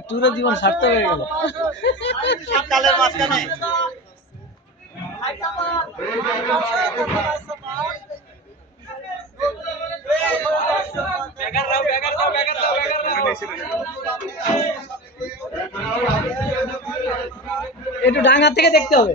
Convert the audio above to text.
ট্যুরের জীবন সার্থক হয়ে গেল। সকালের মাঝখানে। একটু ডাঙ্গা থেকে দেখতে হবে।